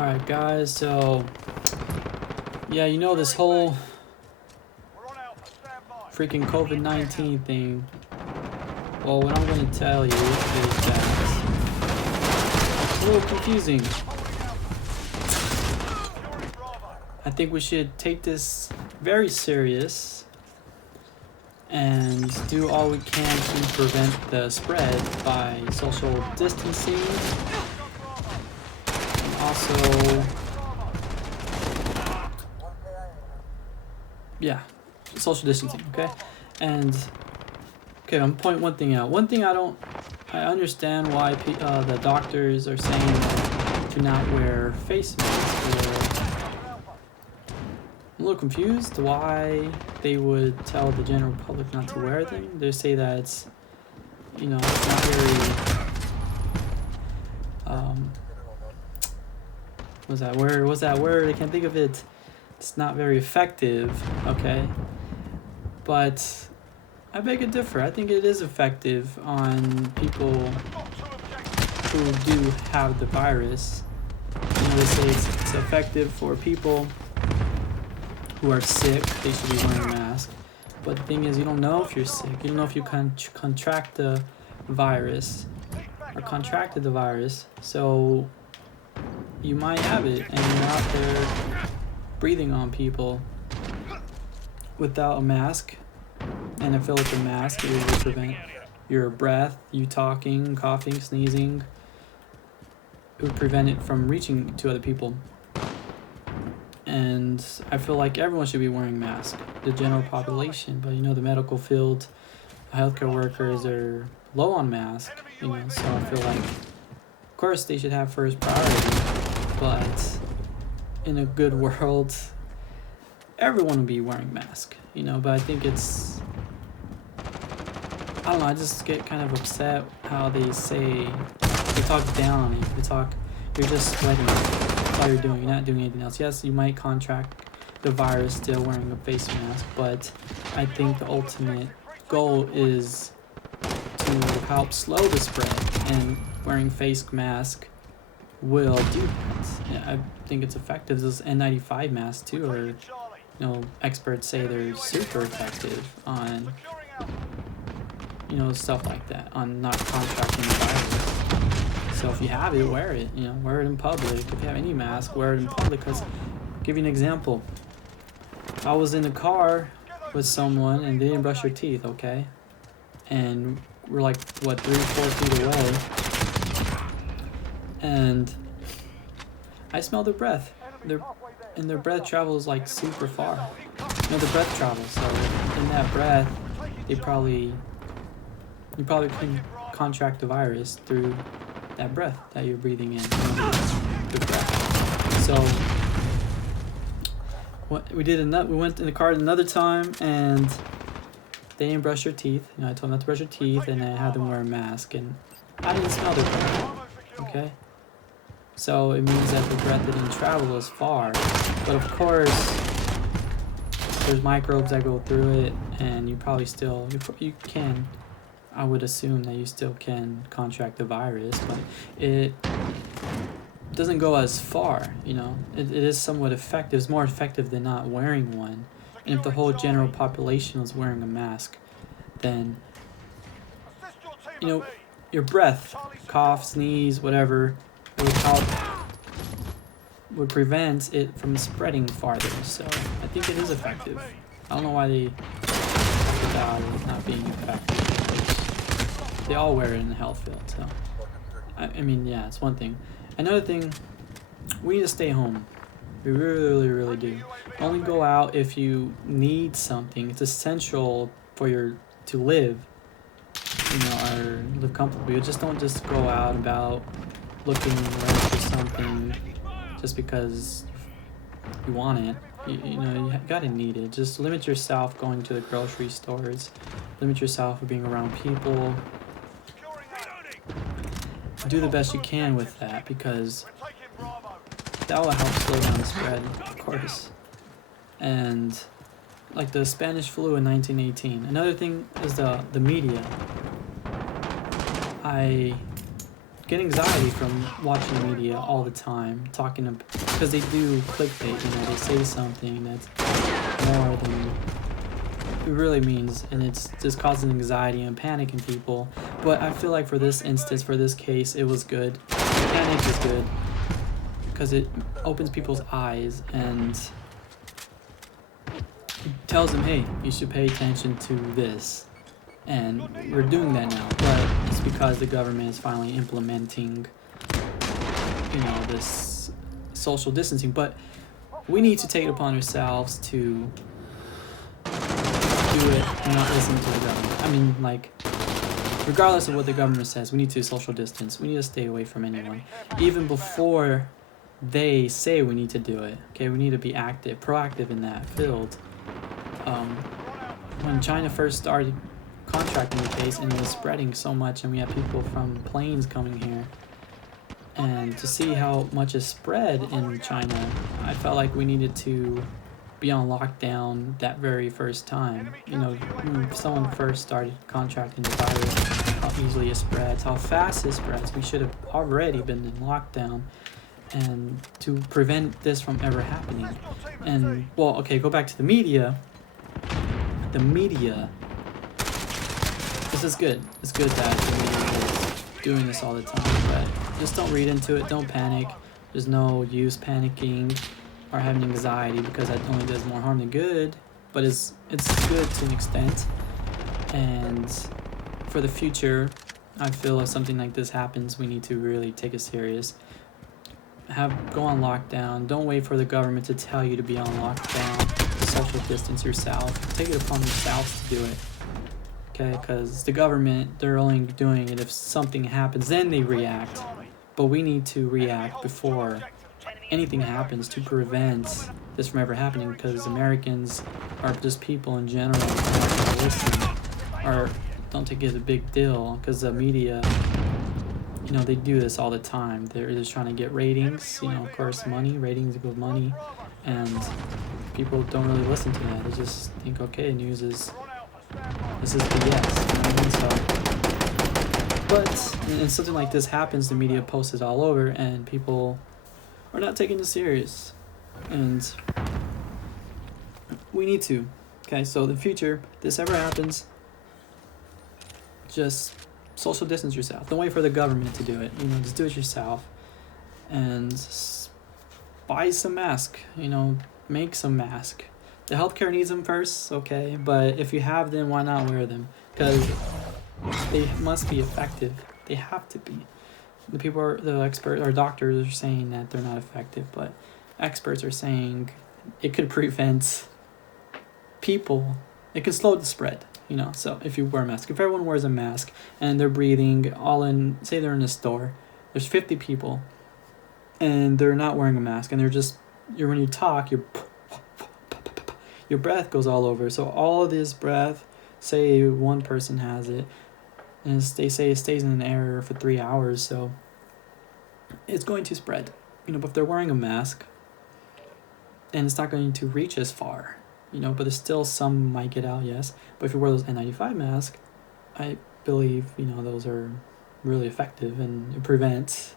Alright guys, so yeah, you know this whole freaking COVID-19 thing. Well, what I'm going to tell you is that it's a little confusing. I think we should take this very serious and do all we can to prevent the spread by social distancing and also, yeah, social distancing, okay? And okay, I'm pointing one thing out. One thing I understand why the doctors are saying to not wear face masks. I'm a little confused why they would tell the general public not to wear them. They say that it's, it's not very, what's that word? I can't think of it. It's not very effective, okay? But I beg to differ. I think it is effective on people who do have the virus. They say it's effective for people who are sick. They should be wearing a mask. But the thing is, you don't know if you're sick. You don't know if you contract the virus or contracted the virus. So you might have it, and you're out there breathing on people without a mask. And I feel like a mask will prevent your breath, you talking, coughing, sneezing. It would prevent it from reaching to other people. And I feel like everyone should be wearing masks, the general population. But the medical field, healthcare workers are low on masks, so I feel like, of course, they should have first priority. But in a good world, everyone would be wearing masks, But I think it's, I don't know, I just get kind of upset how they talk down on it. You're just sweating. That's all you're doing. You're not doing anything else. Yes, you might contract the virus still wearing a face mask, but I think the ultimate goal is to help slow the spread, and wearing face mask will do that. Yeah, I think it's effective. Those N95 masks too are, experts say they're super effective on, stuff like that, on not contracting the virus. So if you have it, wear it. Wear it in public. If you have any mask, wear it in public. Because, I'll give you an example. I was in a car with someone and they didn't brush their teeth, okay? And we're like, 3 or 4 feet away. And I smelled their breath. Their breath travels like super far. The breath travels. So in that breath, you probably can contract the virus through that breath that you're breathing in. The breath. So we went in the car another time, and they didn't brush their teeth. I told them not to brush their teeth, and I had them wear a mask, and I didn't smell their breath. Okay. So it means that the breath didn't travel as far. But of course, there's microbes that go through it, and you probably still you can. I would assume that you still can contract the virus, but it doesn't go as far, It is somewhat effective. It's more effective than not wearing one. And if the whole general population was wearing a mask, then, your breath, cough, sneeze, whatever, would prevent it from spreading farther. So I think it is effective. I don't know why they talk about it not being effective. They all wear it in the health field, so I mean, yeah, it's one thing. Another thing, we need to stay home. We really, really do. Only go out if you need something. It's essential to live, or live comfortably. You just don't just go out about looking around for something just because you want it. You gotta need it. Just limit yourself going to the grocery stores. Limit yourself from being around people. Do the best you can with that, because that will help slow down the spread, of course. And like the Spanish flu in 1918. Another thing is the media. I get anxiety from watching media all the time, because they do clickbait, you know, they say something that's more than it really means, and it's just causing anxiety and panic in people. But I feel like for this instance, for this case, it was good. Panic is good because it opens people's eyes and tells them, hey, you should pay attention to this. And we're doing that now, but it's because the government is finally implementing, you know, this social distancing. But we need to take it upon ourselves to do it and not listen to the government. I mean, like, regardless of what the government says, we need to social distance. We need to stay away from anyone. Even before they say we need to do it, okay, we need to be proactive in that field. When China first started contracting the case and it was spreading so much, and we had people from planes coming here, and to see how much is spread in China, I felt like we needed to be on lockdown that very first time. You know, when someone first started contracting the virus, how easily it spreads, how fast it spreads. We should have already been in lockdown, and to prevent this from ever happening. And well, okay, go back to the media. The media, this is good. It's good that the media is doing this all the time, but just don't read into it. Don't panic. There's no use panicking or having anxiety, because that only does more harm than good. But it's good to an extent. And for the future, I feel if something like this happens, we need to really take it serious. Go on lockdown. Don't wait for the government to tell you to be on lockdown. Social distance yourself. Take it upon yourself to do it. Okay, because the government, they're only doing it if something happens, then they react. But we need to react before anything happens to prevent this from ever happening, because Americans, or just people in general, don't listen or don't take it as a big deal, because the media, you know, they do this all the time. They're just trying to get ratings, you know, of course, ratings equal money, and people don't really listen to that. They just think, okay, this is BS, you know what I mean? So, but and something like this happens, the media posts it all over, and people are not taking it serious. And we need to. Okay, so in the future, this ever happens, just social distance yourself. Don't wait for the government to do it. You know, just do it yourself. And buy some masks. You know, make some masks. The healthcare needs them first, okay? But if you have them, why not wear them? Because they must be effective. They have to be. The experts or doctors are saying that they're not effective, but experts are saying it could prevent people. It can slow the spread, you know. So if you wear a mask, if everyone wears a mask and they're breathing all in, say they're in a store, there's 50 people, and they're not wearing a mask, and when you talk, your breath goes all over. So all of this breath, say one person has it, and they say it stays in the air for 3 hours, so it's going to spread. You know, but if they're wearing a mask, and it's not going to reach as far, you know, but there's still some might get out, yes. But if you wear those N95 masks, I believe, you know, those are really effective and it prevents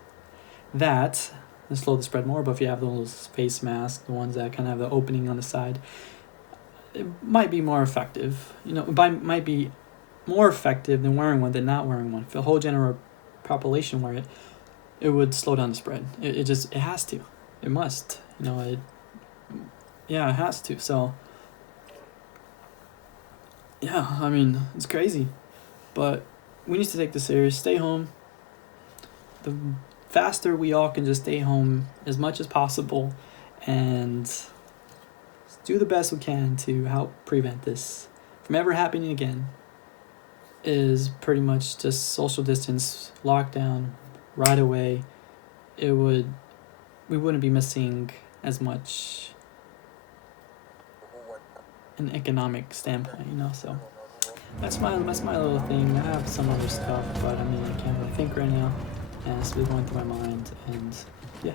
that and slow the spread more. But if you have those face masks, the ones that kind of have the opening on the side, it might be more effective. You know, it might be more effective than wearing one than not wearing one. If the whole general population wear it, it would slow down the spread. It has to. It must. You know, it has to. So, yeah, I mean, it's crazy. But we need to take this serious. Stay home. The faster we all can just stay home as much as possible and do the best we can to help prevent this from ever happening again is pretty much just social distance, lockdown right away. We wouldn't be missing as much an economic standpoint, you know. So that's my little thing. I have some other stuff, but I mean, I can't really think right now, and it's really going through my mind. And yeah.